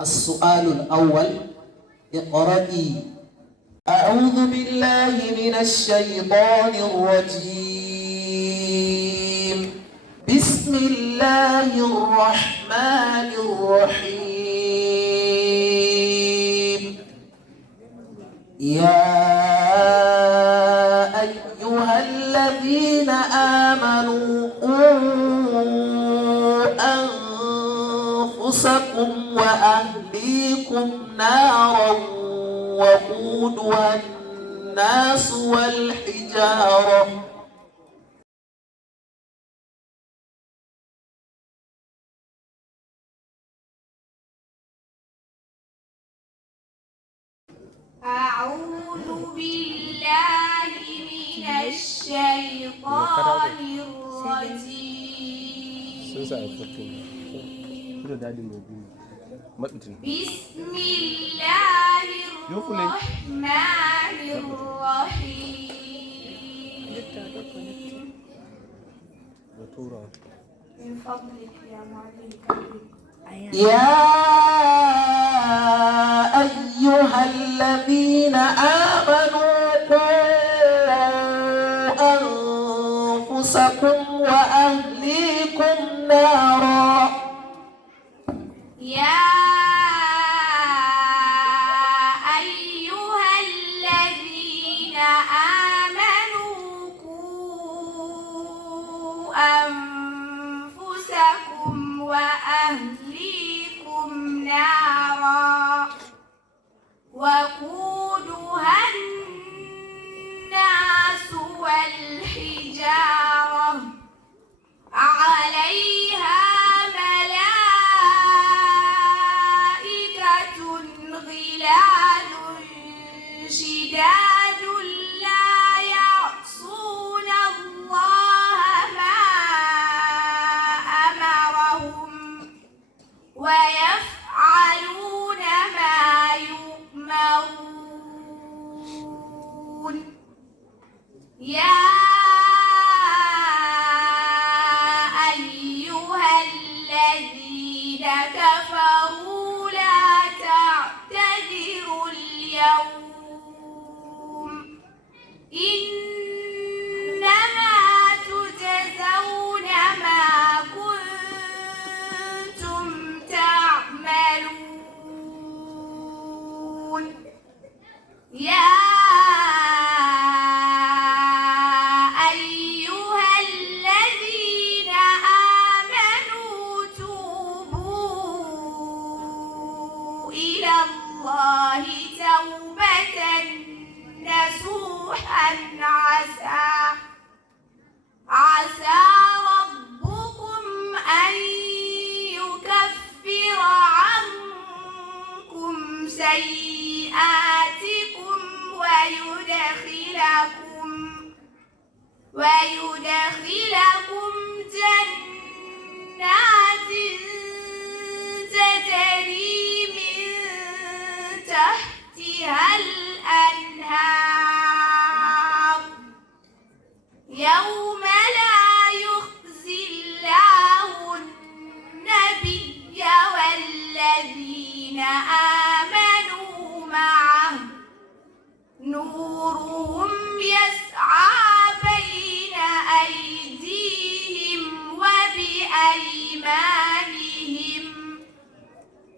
السؤال الأول اقرأي. أعوذ بالله من الشيطان الرجيم. بسم الله الرحمن الرحيم. يا أيها الذين آمنوا قوا أنفسكم وأهليكم نارا وقودها الناس والحجارة أعوذ بالله من الشيطان الرجيم. بسم الله الرحمن الرحيم. من فضلك يا معلم. يا أيها الذين آمنوا قوا أنفسكم وأهليكم نارا. يا أيها الذين آمنوا قوا أنفسكم وأهليكم نارا وقودها الناس والحجارة عليها ملائكة غلاظ شداد لا يعصون الله ما أمرهم ويفعلون ما يؤمرون. يا أيها الذين كفروا لا تعتذروا اليوم إنما تجزون ما كنتم تعملون. يا أيها الذين آمنوا توبوا إلى الله توبة نصوحا عسى ربكم أن يكفر عنكم سيئاتكم ويدخلكم جنات تجري من تحتها الأنهار يوم لا يخزي الله النبي والذين آمنوا معه نورهم يسعى بين أيديهم وبأيمانهم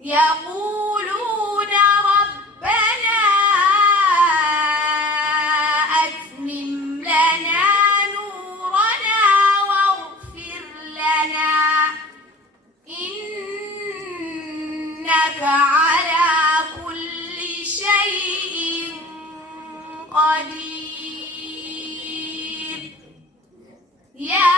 يقولون ربنا أتمم لنا نورنا واغفر لنا إنك على كل شيء قدير. يا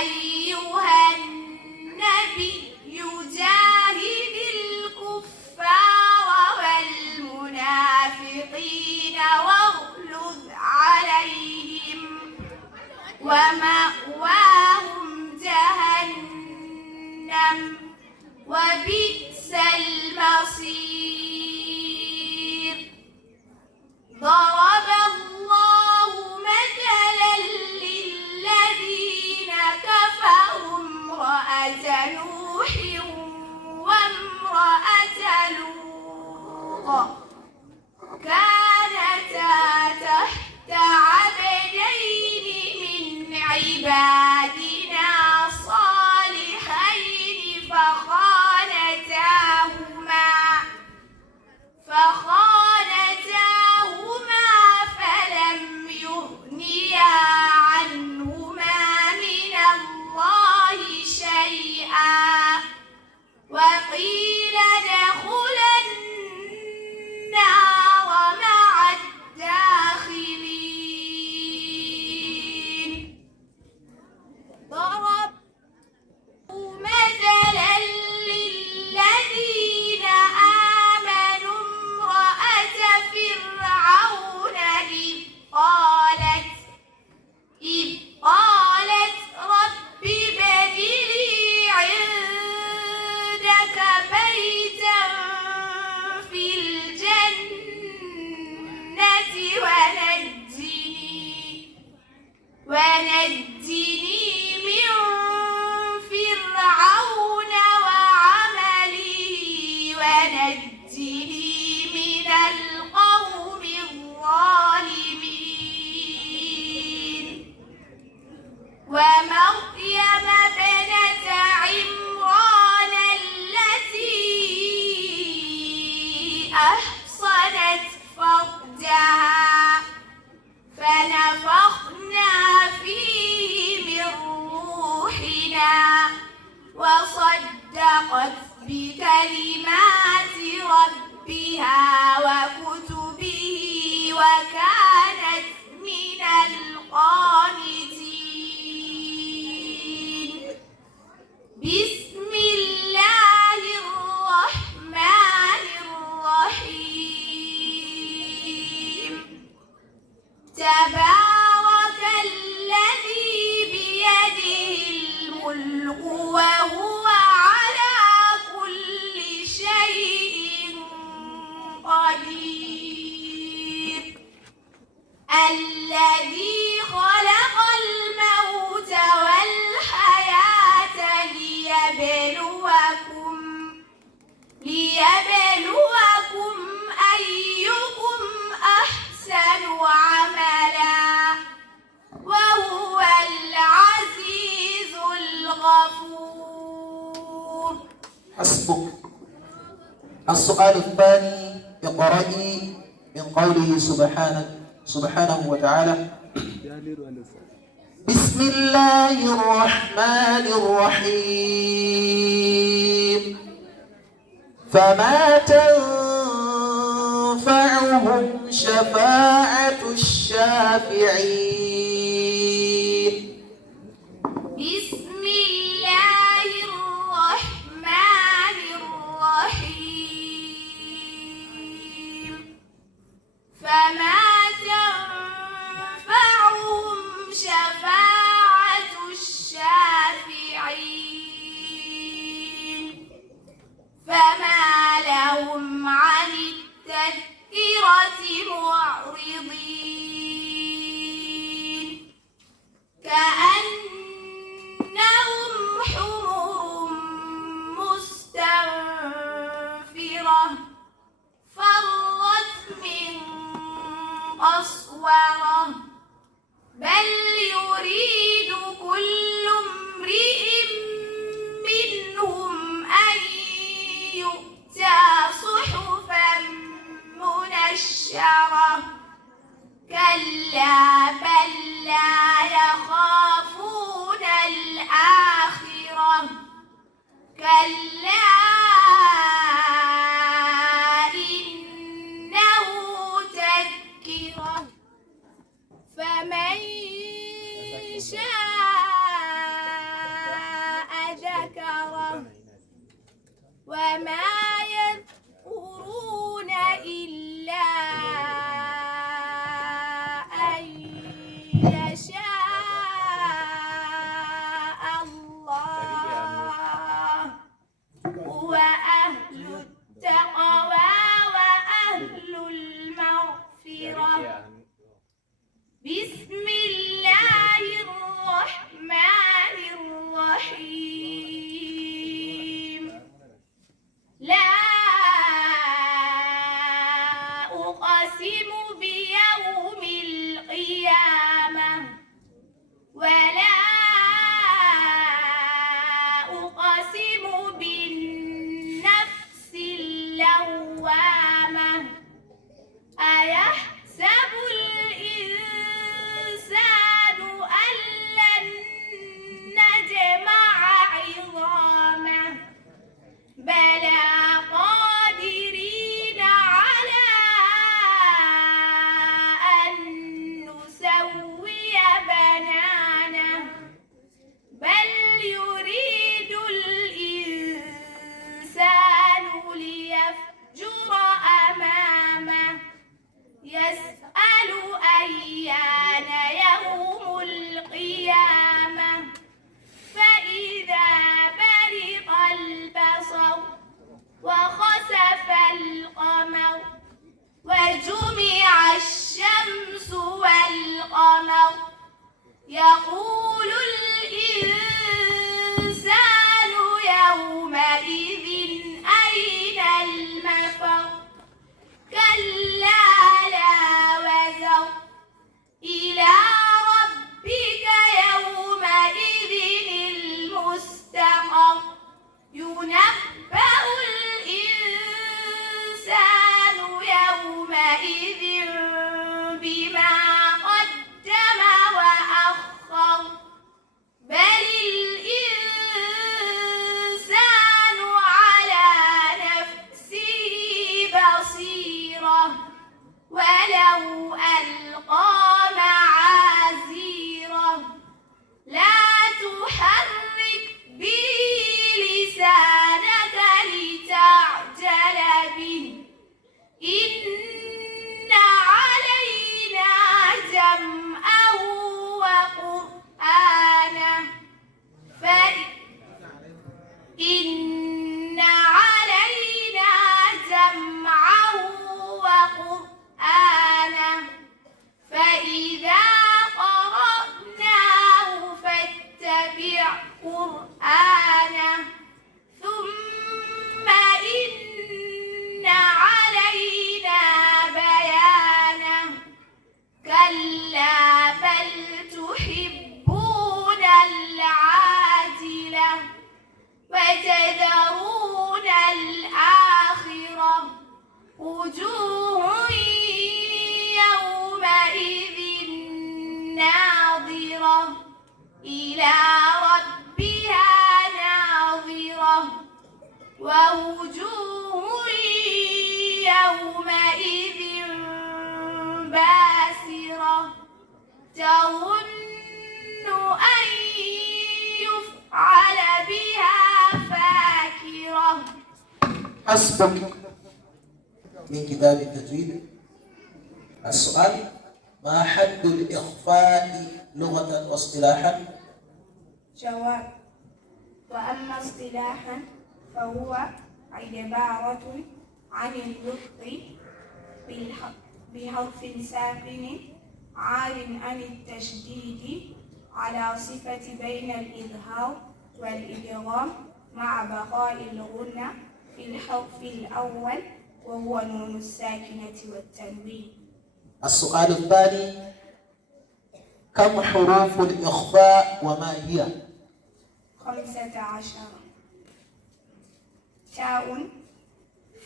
أيها النبي جاهد الكفار والمنافقين واغلظ عليهم ومأواهم جهنم وبئس المصير. ضرب الله مثلا للذين كفروا امرأة نوح ونفخنا فيه من روحنا وصدقت بكلمات ربها وكتبه وكانت من القانتين. بسم الله الرحمن الرحيم. تبارك الذي بيده الملك وهو على كل شيء قدير. الذي خلق الموت والحياة ليبلوكم أيكم أحسن عملا وهو العزيز الغفور. حسبك. السؤال الثاني، اقرأي من قوله سبحانه وتعالى: بسم الله الرحمن الرحيم. فما تنفعهم شفاعة الشافعين. بسم الله الرحمن الرحيم. فما تنفعهم شفاعة الشافعين فما لهم عن التذكرة معرضين كأنهم حمر مستنفرة فرت من قسورة بل يريد كل امرئ منهم أن يؤتى صحفا منشرة كلا بل لا يخافون الآخرة كلا إنه تذكرة فمن شاء ذكره وما يذكرون إلا أن يشاء الله هو أهل التقوى وأهل المغفرة. بسم الله الرحمن الرحيم. لا أقسم بيوم القيامة ولا أقسم بالنفس اللوامة أيحسب الإنسان أن لن نجمع عظامه بلى قادرين على أن نسوي بنانه بل يريد الإنسان ليفجر أمامه يسأل أيان يوم القيامة فإذا برق البصر وخسف القمر وجمع الشمس والقمر يقول الإنسان يومئذ أين المفر كلا لا وزر إلى ربك يومئذ المستقر ينبأ الإنسان يومئذ بما قدم ووجوه يومئذ ناظرة إلى ربها ناظرة ووجوه يومئذ باسرة تظن أن يفعل بها فاكرة. حسبك. من كتاب التجويد. السؤال: ما حد الإخفاء لغة واصطلاحا؟ جواب: وأما اصطلاحا فهو عبارة عن النطق بحرف ساكن عار عن التشديد على صفة بين الإظهار والإدغام مع بقاء الغنة في الحرف الأول وهو نون الساكنة والتنوين. السؤال الثاني: كم حروف الإخفاء وما هي؟ 15: تاء،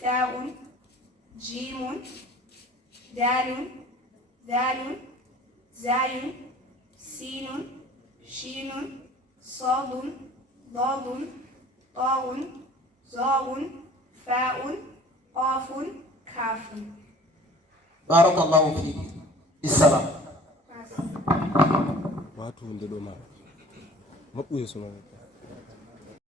ثاء، جيم، دال، ذال، زاي، سين، شين، صاد، ضاد، طاء، ظاء، فاء، قاف، كاف. بارك الله فيك. السلام. watu ndio doma mabuye suna